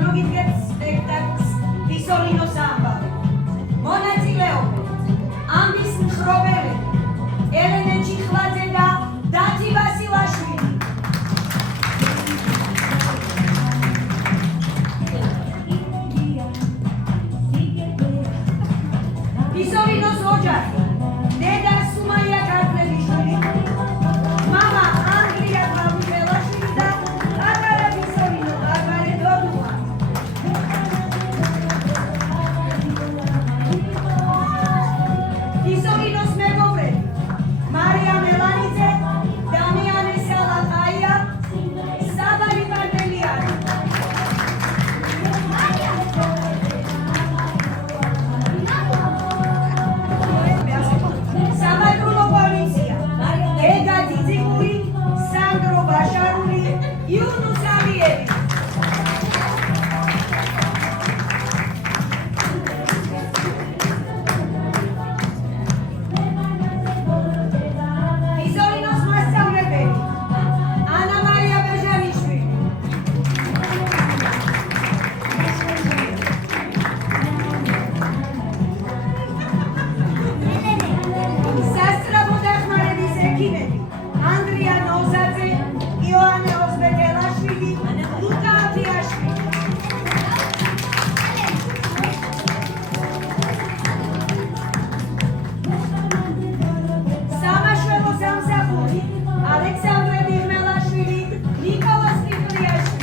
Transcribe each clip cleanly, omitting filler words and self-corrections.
წარმოგიდგენთ სპექტაკლს ფისოლინის ამბავი. მონაწილეობენ ამბის მხრობელები ელენე ჩიხლაძე და დათი ვასილაშვილი. ფისოლინის ოჯახი დედა სუმაია ქართველიშვილი, მამა ანგლია გაბუჯელაშვილი და პატარა ფისოლინო ბარბარე დოდუა. ფისოლინის მეგობრები მარია მელანიძე, დამიანე სალატაია, საბარი პარტელიანი. სამაგრულო პოლიცია ეგა ძიძიგური, სანდრო ბაშარული, იუნუს ალიევი. ფისოლინის მასწავლებელი ანა მარია ბეჟანიშვილი. სასწრაფო დახმარების ექიმები ანდრია ნოზაძე, იოანე ოზბეკელაშვილი, ლუკა აფიაშვილი. სამაშველო სამსახური ალექსანდრე მიღმელაშვილი, ნიკოლას პიტრიაშვილი.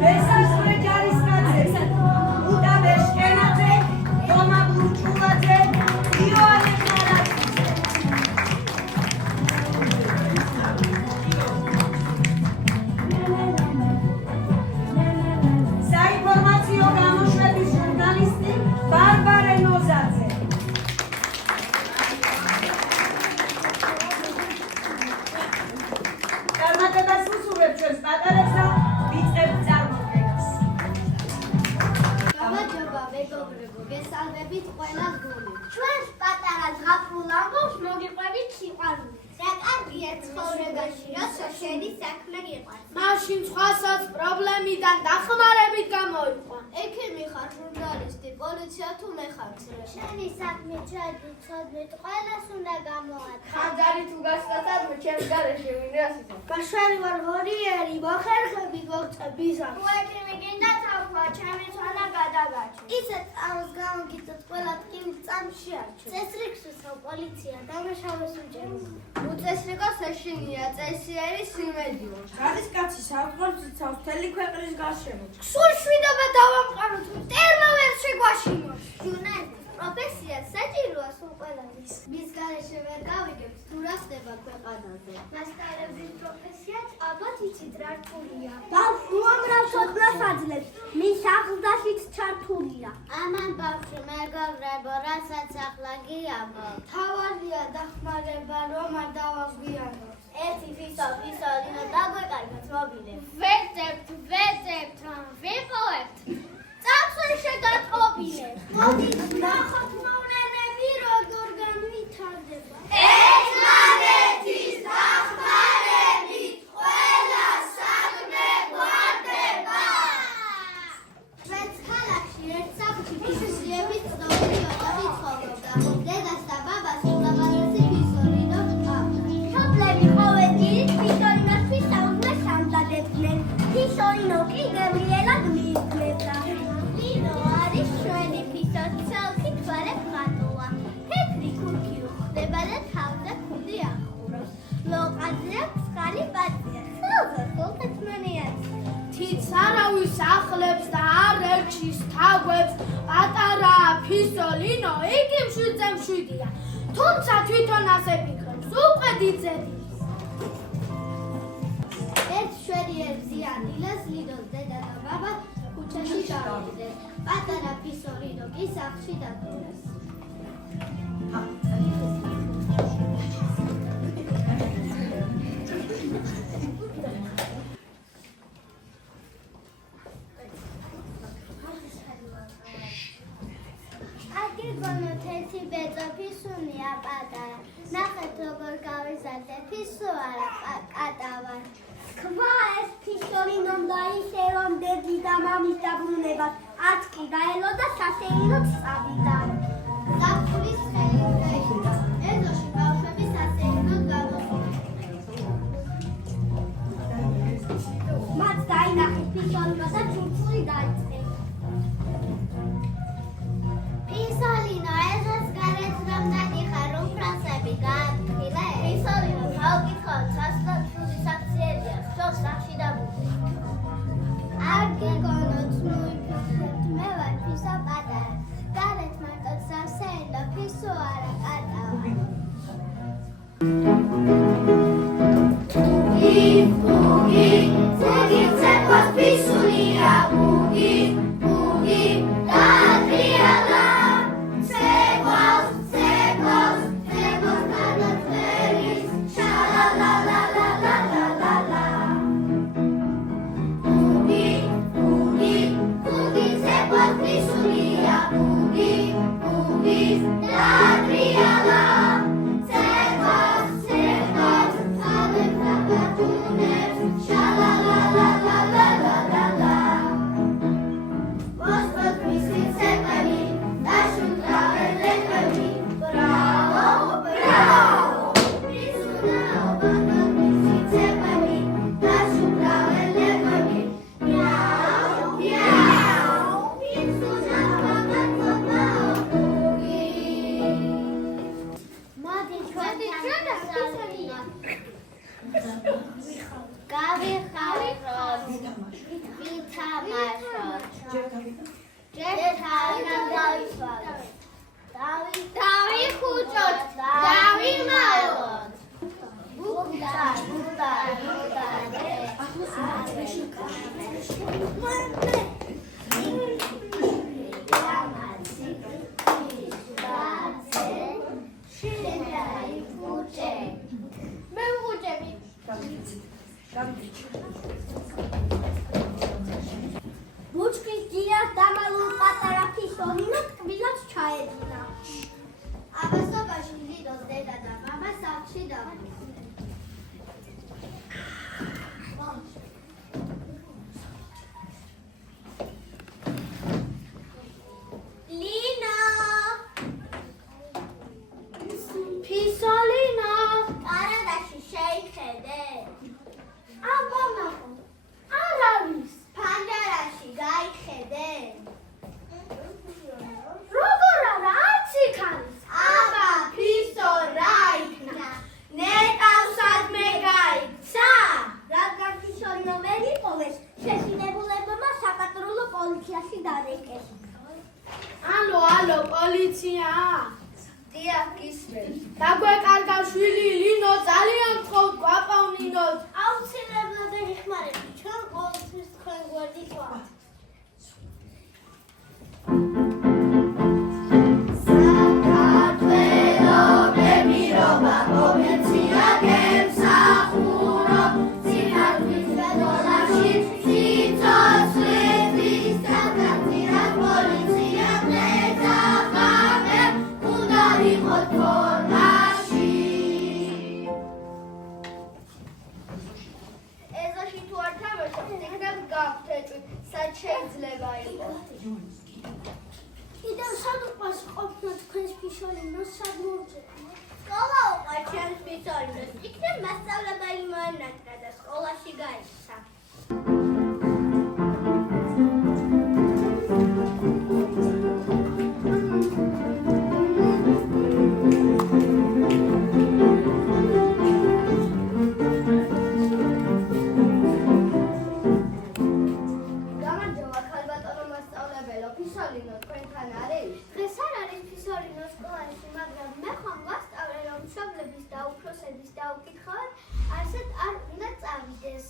მესაზღვრე ჯარისკაცები უტა ბეშკენაძე, თომა ბურჩულაძე, იოანე ხარაძე. საინფორმაციო გამოშვების ჟურნალისტი ბარბარე ნოზაძე. წარმატებას ვუსურვებ ჩვენს პატარებს და ვიწყებთ წარმოდგენას. გამარჯობა მეგობრებო, გესალმებით ყველას გული. ჩვენს პატარა ზღაპრულ ამბავს მოგიყვებით სიყვარული. რა კარგია ცხოვრებაში, როცა შენი საქმე გიყვარს. მაშინ სხვასაც პრობლემიდან დახმარებით გამოიყვა. ექიმი ხარ, ჟურნალისტი, პოლიცია თუ მე ხარ წრე. შენი საქმე ჩაიდი ცოდნით, ყველას უნდა გამოაცხადო. ხანძარი თუ გასკაცად ჩემს გარეშე ვინ რასიცა. გაშვარი ვარ ღორიერი, მოხერხები გოგწე ბიზამ. თუ ექიმი გინდა თავქვა, ჩემი ცონა გადაგაჩი. ისე წამს გამოგიწევთ ყველა ტკივით წამში არჩევ. წესრიგსო პოლიცია დამაშავეს უჭერს. უწესრიგოს ეშინია, წესიერი სიმედიო. ჯარისკაცი საწყობს იცავს მთელი ქვეყნის გარშემო. სულ შვიდობა დავამყაროთ, მტერმა ვერ შეგვაშინოს. ჟურნალისტის პროფესია საჭიროა სულ ყველასთვის. მის გარეშე ვერ გავიგებთ, თუ რა ხდება ქვეყანაზე. მასწავლებლის პროფესიაც ალბათ იცით რა რთულია. ბავშვი უამრავ სოფლას აძლევს, მის აღზრდაშიც ჩართულია. ამან ბავშვი მეგობრებო, რასაც ახლა გიამბო. თავარია დახმარება, რომ არ დავაგვიანოთ. ერთი ფისოლინო დაგვეკარგოთ მობილებს. ვეძებთ, რომ ვიპოვებთ. წამსვენ შეგატყობინეთ. მოდით ნახოთ მოვლენები როგორ განვითარდება. ერთმანეთის დახმარებით ყველა საქმე გვარდება. ჩვენს ქალაქში ერთ სახლში ფისოლიების ცნობილი ოჯახი ცხოვრობდა. დედას და ბაბას ულამაზესი ფისოლინო ჰყავდა. მშობლები ყოველდღიურად ფისოლინოსთვის საუბრას ამზადებდნენ. ფისოლინო კი გემრიელად მიირთმევდა. ლინო არის შვენი ფისოს ცალკი თვალებს მატოვა. თეთრი ქურქი უხდება და თავზე ქუდი ახურავს. ლოყაზე აქვს ხალი პატია. ხელზე სულთათმანიანი. თიც არავის ახლებს და არ ერჩის თაგვებს. პატარა ფისოლინო იგი მშვიდზე მშვიდია. თუმცა თვითონ ასე ფიქრობს, უკვე დიდზედი. ერთ შვერიერ ზიანილას ლინოს დედა და ბაბა ქუჩაში ჩავიდნენ. პატარა ფისოლინო კი სახლში დატოვეს. აგირგონოთ ერთი ბეწოფი სუნია პატარა. გავიზარდე ფისო არა კატავარ. ქვა ეს ფისოლინომ და ისე რომ დედი და მამის დაბრუნებას არც კი გაელო და სასეირნოდ წავიდა. ზაფხულის ხელი დაიჭირა. ეზოში ბავშვები სასეირნოდ გამოსულიყვნენ. მათ დაინახეს ფისოლინა და ჩურცლი დაიწყეს. ფისოლინო ეზოს გარეთ რომ დადიხარ უფროსები გააფრთხილე? ფისოლინო გავკითხავ სასწრაფო საქციელია ხსოვს სახში დაბუდი. არ გიგონოთ მოიფიქრეთ მე ვარ ფისო პატარა. გარეთ მარტო სასეირნო ფისო არა კატავა. ბუგი ზეგი ცეკვას ფისულია ბუგი ბუგი დაადრიალა ცეკვას ცეკვას ცეკვას განაწერის შალალალალალალალალა ბუგი ბუგი ბუგი ცეკვას ფისულია ბუგი ბუგი დაადრიალა ცეკვას ცეკვას ბუჩქის ძირას დამალულ პატარა ფისოლინო ტკბილად ჩაედინა. აბასობაში დიდოს დედა და მამა სახლში დაბრუნდნენ. ლინო ფისოლინო კარადაში შეიხედე? აბა არ არის ფანჯარაში გაიხედე? როგორ არა არც იქ არის აბა ფისო რა იქნა? ნეტავსადმე გაიქცა? რადგან ფისოლინო ვერ იპოვეს, შესინებულებმა საპატრულო პოლიციაში დარეკეს. ალო პოლიცია დიახ გისმენთ. დაგვეკარგავ შვილი ლინო ძალიან გთხოვთ გვაპავნინოთ აუცილებლად ეხმარები, ჩვენ ყოველთვის თქვენ გვერდით ვართ. საქართველო მემირობა პოლიცია გემსახურო ციხართვის დოლარში ციცოცხლის საკაცირად პოლიცია მეძახამე უნდა ვიყოთ ფორმაში. ეზოში თუ არ თამაშობთ, იქნებ გაქვთ ეჭვი, სად შეიძლება იყოს. კიდევ სად უყვარს ყოფნა თქვენს ფისოლინოს სად მოვწერთ? სკოლა უყვარს ჩემს ფისოლინოს, იქნებ მასწავლებელი მოენატრა და სკოლაში გაიქცა. გამარჯობა ქალბატონო მასწავლებელო, ფისოლინო თქვენთან არის? დღეს არ არის ფისოლინო სკოლაში, მაგრამ მე ხომ ვასწავლე, რომ მშობლების და უფროსების დაუკითხავად არსად არ უნდა წავიდეს.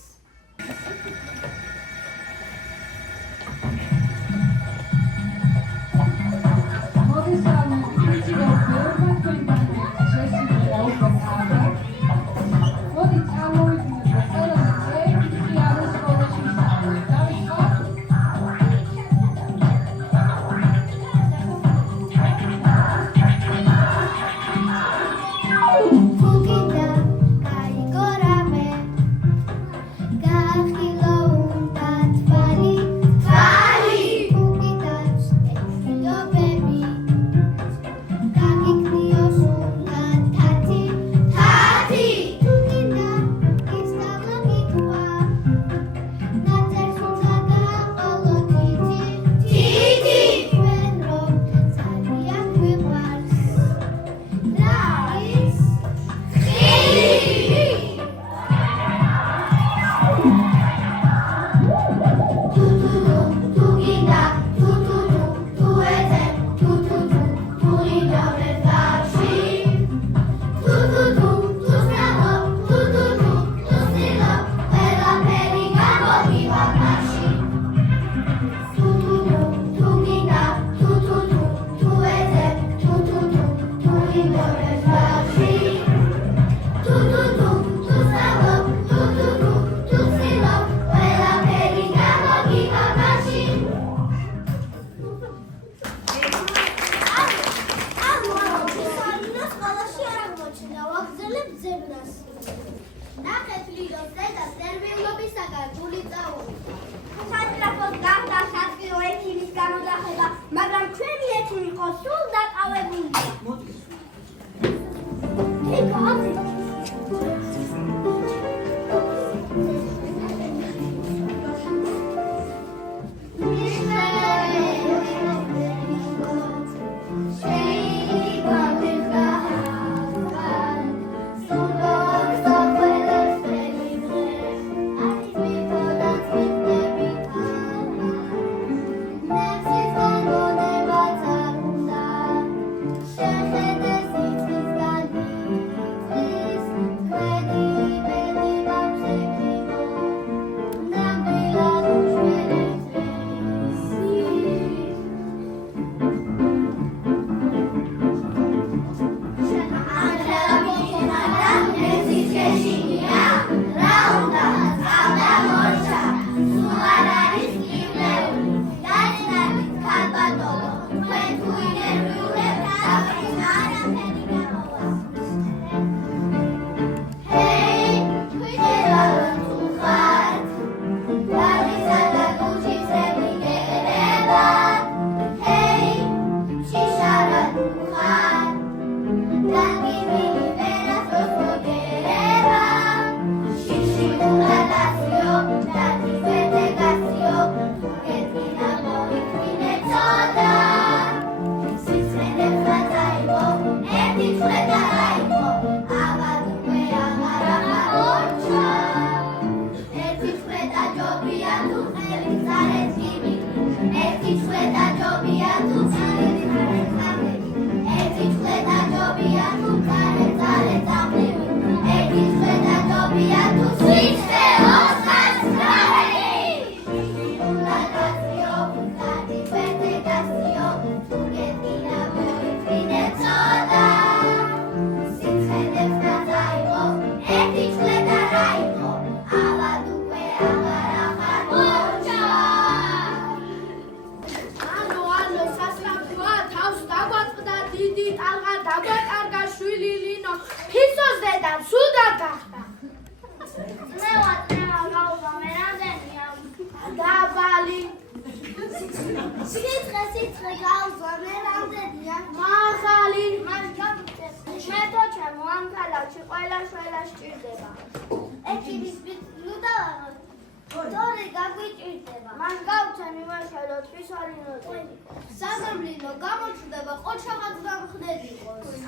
აუხსნელებს ძებნას. ნახეთ ლიდოს დედას ნერვიულობისაგან გული წაუვიდა. სასწრაფოდ გახდა საწყიო ექიმის გამოძახება, მაგრამ ჩვენი ექიმი იყო სულ დაკავებული. სამომლინო გამოჩნდება ყოჩაღაც დამხნელი იყოს.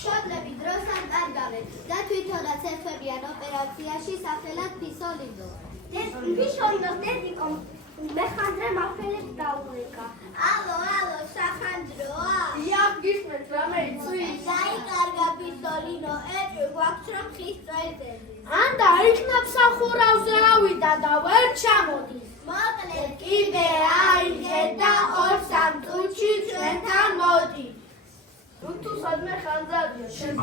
შობლები დროს არ კარგავენ და თვითონაც ეხებიან ოპერაციაში სახელად ფისოლინო. ეს ფისოლინოს დედიკო მეხანდრე მაფელებს დაურეკა. ალო, სახანდროა? იახ გისმენთ რამე იცის? დაიკარგა ფისოლინო, ეჭვი გვაქვს რომ ხის წვერდები. ანდა იქნებ სახურავს რავიდა და ვერ ჩამოდის. მოკლედ კიდე აიღე და 2-3 წუთში ჩვენთან მოდი. თუ სადმე ხანძარია შენ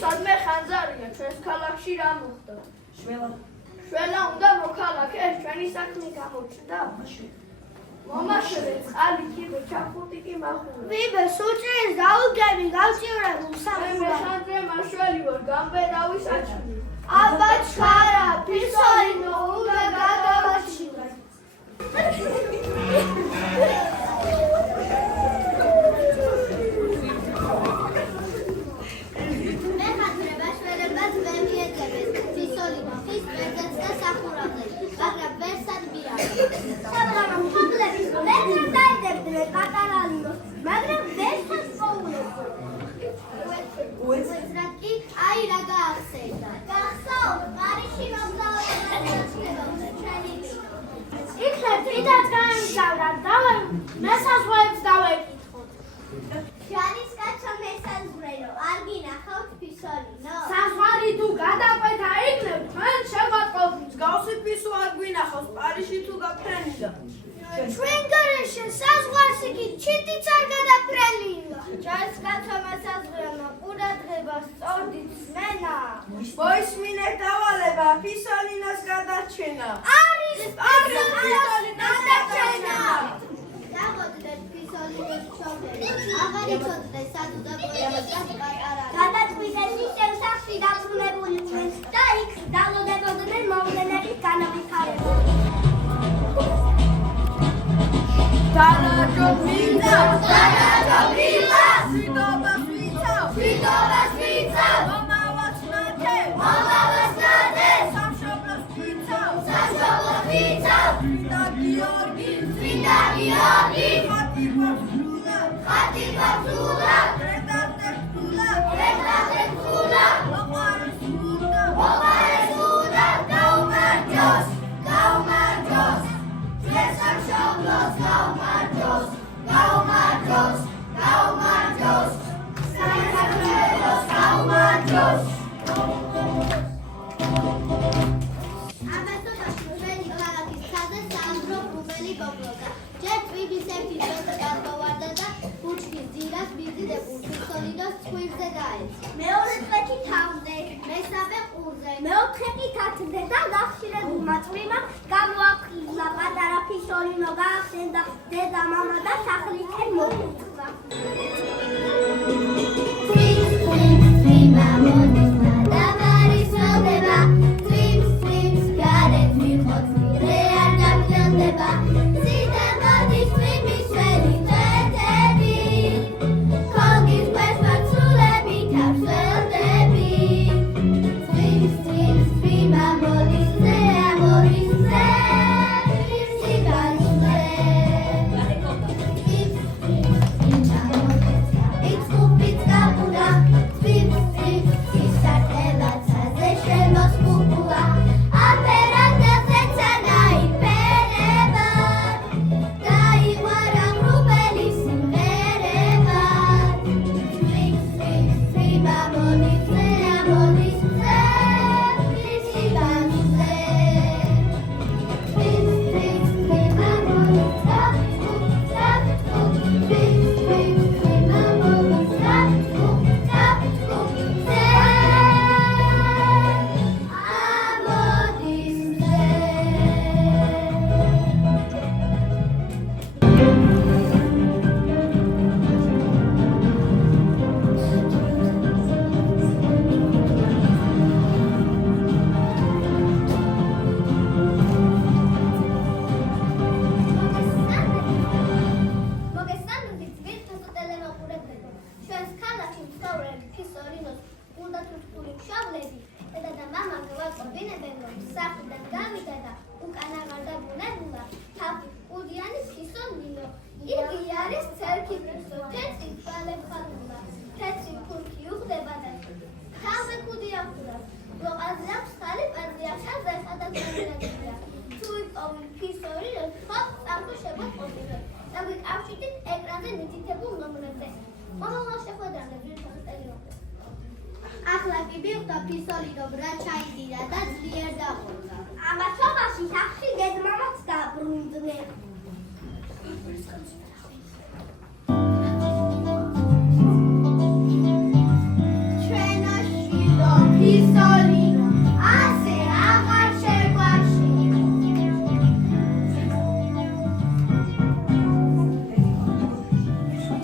სადმე ხანძარია ჩვენს ქალაქში რა მოხდა? შველა უნდა მოქალაქეს ჩვენი საქმე გამოჩნდა. მომაშორე წყალი კიდე ჩახუტი კი მახურა. ვიბე სუჭრის დაუგები გავწივრებულ მე სამხურა. მეხანდრე მაშველი ვარ გამბერავი საჭმელი. ალბათ ხარა ფისოლინო უნდა გადავაჩინო. მეხანდრე მაშველებას ვერ მიეძებეს ფისოლინო ხის წვერდებს და სახურავზე, მაგრამ ვერ სადმირავენ. მაგრამ შობლები ვერ დაიდებდნენ პატარალინოს, მაგრამ ვერ შესწავლდნენ. უეცრად კი აი რა გაახსენდა. გახსოვთ, პარიზში მომზადებდა ჩვენი ნინო. იქნებ თვითაც განისავრა და მესაზღვრეებს დავეკითხოთ. ჩვენის კაცო მესაზღვრეო, არ გინახავთ ფისოლინო? საზღვარი თუ გადაყვეთა იქნებ ჩვენ შევატყობთ მსგავსი ფისო არ გვინახავს პარიზში თუ გაფრენიდა. ჩვენ გარეშე საზღვარს იგი ჩიტიც არ გადაფრენილა. ჩვენს კაცო მესაზღვრეო, ყურადღებას სწორდით სმენა. მოისმინეთ დავალება ფისოლინოს გადარჩენა. არის ფისოლინოს გადარჩენა. დაგოდნენ ფისოლინოს ჩობლები. აღარ იცოდნენ სად უნდა პოეტად პატარა. გადაწყვიტეს ისევ სახში დაბრუნებულიყვნენ და იქ დალოდებოდნენ მოვლენების განავითარება. დანაჯობილა დანაჯობილა სვიდობას ვიცავ სვიდობას ვიცავ მომავალს ნადე სამშობლოს ვიცავ სამშობლოს ვიცავ წმინდა გიორგი ხატი გვაქვს რედაქტორ სულა მოყვარეს უნდა გაუმარჯოს ჩვენ სამშობლოს გაუმარჯოს საქართველოს გაუმარჯოს. ამასობაში ჩვენი ქალაქის ცაზე სანდრო ბრუმელი გოგლოდა. ჯერ ტვიბის ერთი ძველი გადმოვარდა და ბუჩქის ძირას მიზიდებულ ფისოლინოს ცხვირზე დაეცა. მეორე წვეთი თავზე, მესამე ყურზე. მეოთხე კი თათზე და გახშირებულმა წვიმმა გამოახლა პატარა ფისოლინო გაახსენდა დედა მამა და სახლიდან მოუწვა. კანაღარდაბუნებულა თავი კუდიანი ფისოლინო იგი არის ცერქი ფისო თეთრი თვალებხანულა თეთრი ფურქი უხდება და თავზე კუდი ახურავს როყაზე აქვს ხალი პარდი ახშავს ეხადა გულაგია თუ იპოვი ფისოლინო ხალ სამხო შემოყოლია და ვიკავშირდით ეკრანზე მითითებულ ნომრებზე მომავალ შეხვედრაზე ვირთვახტელიობდეს ახლა კი მივხვდა ფისოლინო რა ჩაიდირა და ძლიერ დაყოლდა ამასობაში სახში დედმამაც დაბრუნდნენ. ჩვენო შვილო ფისოლინო ასე აღარ შეგვაშინო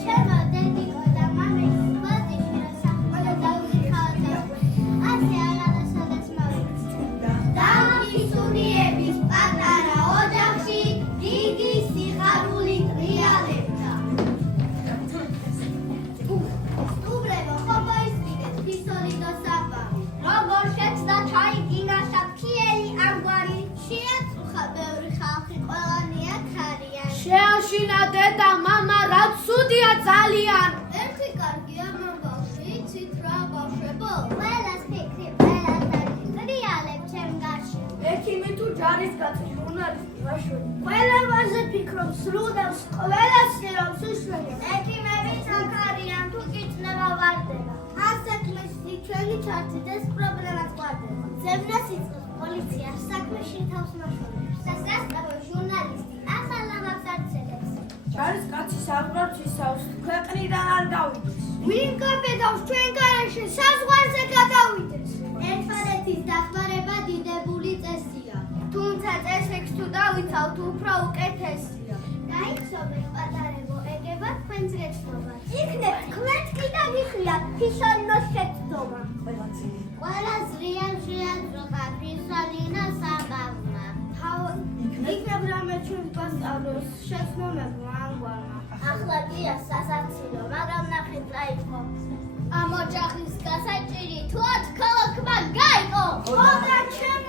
ჩემო დედიკო და მამიკო ბოდიში რა საქმე დავიხავდა ასე აღარასადაც მოვიქცე დამფისუნიების პატარა ოჯახში დიდი სიხარული ტრიალებდა სტუბრებო ხო მოისმინეთ ფისოლინო საბავი როგორ შეცდა ჩაიგინა საფქიელი ამგვარი შეაწუხა ბევრი ხალხი ყველანია ხარიან შეაშინა დედა მამა რაც ცუდია ძალიან ერთი კარგია მომბავში იცით რა ბავშვებო ყველას ფიქრი ყველას ტრიალებ ჩემ გარში ექიმი თუ ჯარისკაცი ჟურნალისტი ვაშველი. ყველა ვაზე ფიქრობ სრუდავს ყველას შერავს უშველი ექიმებიც აქ არიან თუ კითხება ვარდება ასექმეს ჩვენი ჩარჩიდეს პრობლემას ყვარდება ძებნას იწყებს პოლიცია საქმეში თავს მაშორებს სასწრაფო ჟურნალისტი ახალ ამბავს არცელებს ჯარისკაცი საუბრობს ისავს, ქვეყნიდან არ გავიდეს. ვინ გაბედავს ჩვენ გარეშე საზღვარზე გადავიდეს ერთმანეთის დახმარება დიდებული წესია თუმცა წესებს თუ დავიცავთ უფრო უკეთესია გაიხსოვეთ პატარებო ეგება თქვენს რეცნობას იქნებ თქვენკი და გიხიათ ფისოლინოს შეცდომა ყველა ზრიან ზროხა ფისოლინა საბავმა იქნებ რამე ჩვენ გასწავლოს შეცდომებმა ამგვარმა ახლა გია სასაცილო მაგრამ ნახეთ წაიწყო ამ ოჯახის გასაჭირი თუ არ ქალაქმა გაიყო ხოდა ჩემ